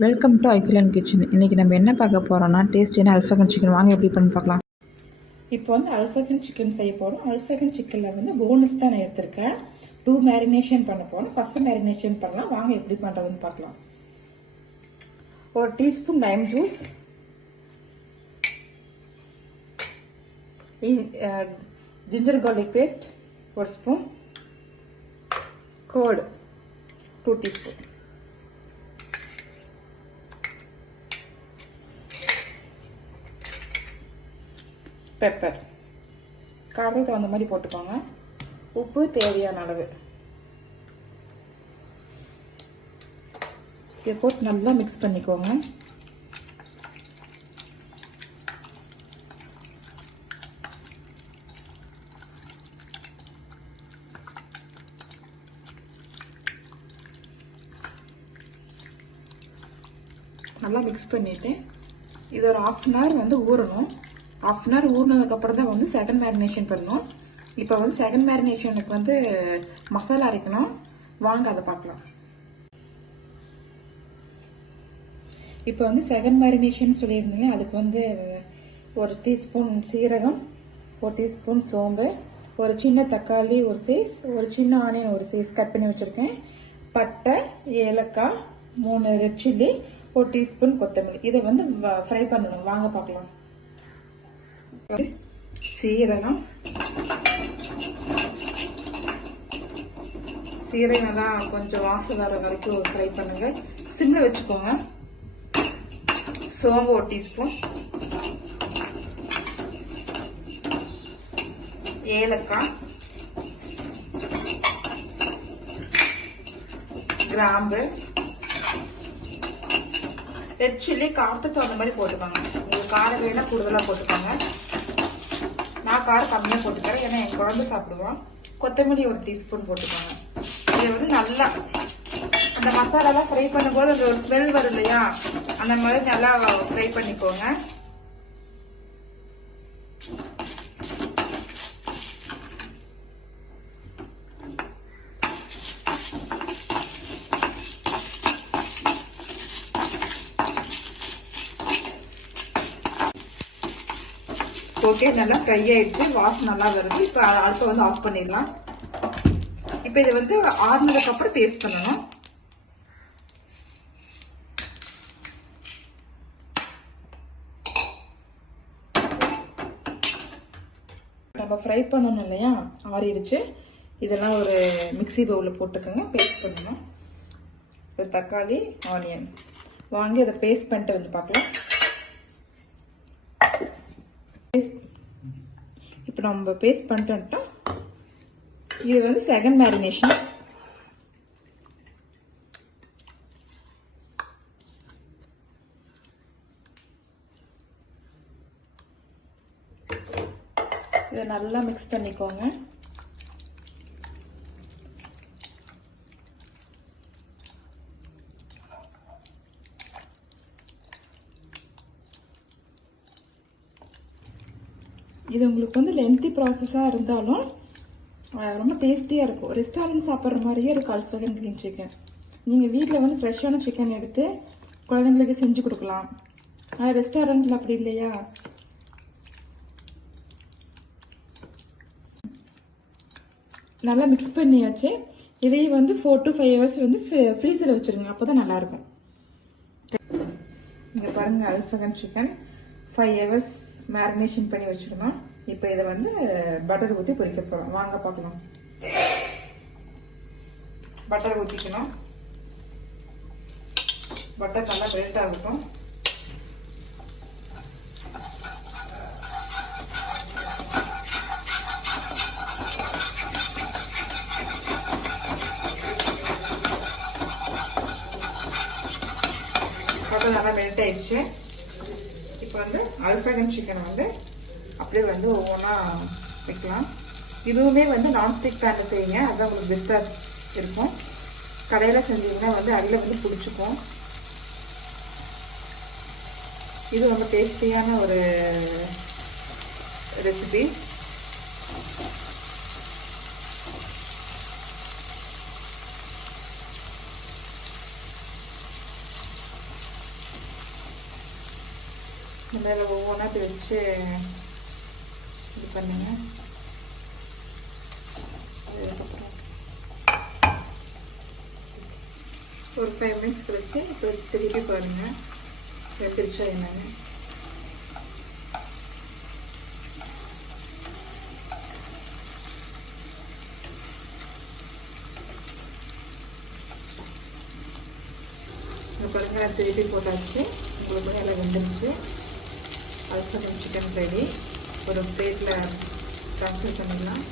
Welcome to ஐக்குலன் kitchen. இன்றைக்கி நம்ம என்ன பார்க்க போகிறோம்னா டேஸ்டியான அல்ஃபகன் சிக்கன். வாங்க எப்படி பண்ணி பார்க்கலாம். இப்போ வந்து அல்ஃபகன் சிக்கன் செய்ய போகிறோம். அல்ஃபகன் சிக்கனில் வந்து போனஸ் தான் நான் எடுத்திருக்கேன். 2 மேரினேஷன் பண்ண போகிறோம். ஃபஸ்ட்டு மேரினேஷன் பண்ணலாம். வாங்க எப்படி பண்ணுறதுன்னு பார்க்கலாம். ஒரு teaspoon lime juice, ginger garlic paste 1 spoon, curd 2 teaspoon, pepper காரத்துக்கு தகுந்த மாதிரி போட்டுக்கோங்க. உப்பு தேவையான அளவு. இதை போட்டு நல்லா மிக்ஸ் பண்ணிக்கோங்க. நல்லா மிக்ஸ் பண்ணிட்டு இது ஒரு 1/2 அன் ஹவர் வந்து ஊறணும். 1/2 அன் ஹவர் ஊறினதுக்கப்புறம் தான் வந்து செகண்ட் மேரினேஷன் பண்ணணும். இப்போ வந்து செகண்ட் மேரினேஷனுக்கு வந்து மசாலா அரைக்கணும். வாங்க அதை பார்க்கலாம். இப்போ வந்து செகண்ட் மேரினேஷன் சொல்லியிருந்தீங்க. அதுக்கு வந்து 1 டீஸ்பூன் சீரகம், 1 டீஸ்பூன் சோம்பு, ஒரு சின்ன தக்காளி ஒரு சைஸ், ஒரு சின்ன ஆனியன் ஒரு சைஸ் கட் பண்ணி வச்சுருக்கேன், பட்டை, ஏலக்காய், 3 ரெட் சில்லி, 1 டீஸ்பூன் கொத்தமல்லி. இதை வந்து ஃப்ரை பண்ணணும். வாங்க பார்க்கலாம். சீரகம் தான் கொஞ்சம் வாசம் வர வரைக்கும் ஃப்ரை பண்ணுங்க. சிம்ல வச்சுக்கோங்க. சோம்பு 1 டீஸ்பூன், ஏலக்காய், கிராம்பு, ரெட் சில்லி காரத்துக்கு தகுந்த மாதிரி போட்டுக்கோங்க. உங்களுக்கு காரம் வேணா கூடுதலா போட்டுக்கோங்க. நான் காரம் கம்மியா போட்டுக்கிறேன், ஏன்னா என் குழம்பு சாப்பிடுவோம். கொத்தமல்லி 1 டீஸ்பூன் போட்டுக்கோங்க. இதை வந்து நல்லா அந்த மசாலாலாம் ஃப்ரை பண்ணும்போது அந்த ஒரு ஸ்மெல் வரும் இல்லையா, அந்த மாதிரி நல்லா ஃப்ரை பண்ணிக்கோங்க. ஓகே, நல்லா ஃப்ரை ஆயிடுச்சு. வாசம் நல்லா வருது. இப்போ அடுத்து வந்து ஆஃப் பண்ணிடலாம். இப்போ இதை வந்து ஆறுனதுக்கு அப்புறம் பேஸ்ட் பண்ணணும். நம்ம ஃப்ரை பண்ணணும் இல்லையா, ஆறிடுச்சு. இதெல்லாம் ஒரு மிக்சி பவுலில் போட்டுக்கோங்க. பேஸ்ட் பண்ணணும். ஒரு தக்காளி, ஆனியன். வாங்கி அதை பேஸ்ட் பண்ணிட்டு வந்து பார்க்கலாம். இப்போ நம்ம பேஸ்ட் பண்ணிட்டோம். இது வந்து செகண்ட் மேரினேஷன். இதை நல்லா மிக்ஸ் பண்ணிக்கோங்க. இது உங்களுக்கு வந்து லென்த்தி ப்ராசஸாக இருந்தாலும் ரொம்ப டேஸ்டியாக இருக்கும். ரெஸ்டாரண்ட் சாப்பிட்ற மாதிரியே இருக்கும் அல்ஃபகன் கிரீன் சிக்கன். நீங்கள் வீட்டில் வந்து ஃப்ரெஷ்ஷான சிக்கன் எடுத்து குழந்தைங்களுக்கு செஞ்சு கொடுக்கலாம். ஆனால் ரெஸ்டாரண்ட்டில் அப்படி இல்லையா. நல்லா மிக்ஸ் பண்ணியாச்சு. இதையும் வந்து 4 to 5 hours வந்து ஃப்ரீசரில் வச்சுருங்க. அப்போ தான் நல்லாயிருக்கும். இங்கே பாருங்கள், அல்ஃபகன் சிக்கன் 5 hours மேரினேஷன் பண்ணி வச்சிருந்தோம். இப்போ இதை வந்து பட்டர் ஊற்றி பொரிக்க போகிறோம். வாங்க பார்க்கலாம். பட்டர் ஊற்றிக்கணும். பட்டர் நல்லா மெல்ட் ஆகட்டும். பட்டர் நல்லா மெல்ட் ஆயிடுச்சு. இப்போ வந்து அல்ஃபகன் சிக்கனை வந்து அப்படியே வந்து ஒவ்வொன்றா வைக்கலாம். இதுவுமே வந்து நான்ஸ்டிக் பேனில் செய்யுங்க. அதுதான் உங்களுக்கு பெஸ்ட்டாக இருக்கும். கடையில் செஞ்சீங்கன்னா வந்து அடியில் வந்து பிடிச்சிக்கும். இது ரொம்ப டேஸ்டியான ஒரு ரெசிபி. மேலே ஒவ்வொன்றா வச்சு இது பண்ணுங்க. அதுக்கப்புறம் ஒரு 5 மினிட்ஸ் கழிச்சு இப்போ திருப்பி பாருங்கள் வெந்துருச்சா என்னன்னு. பாருங்க நான் திருப்பி போட்டாச்சு. உங்களுக்கு நல்லா வெந்துருச்சு. Alpha chicken ready. ஒரு பிளேட்டில் ட்ரான்ஸ்ஃபர் பண்ணிடலாம்.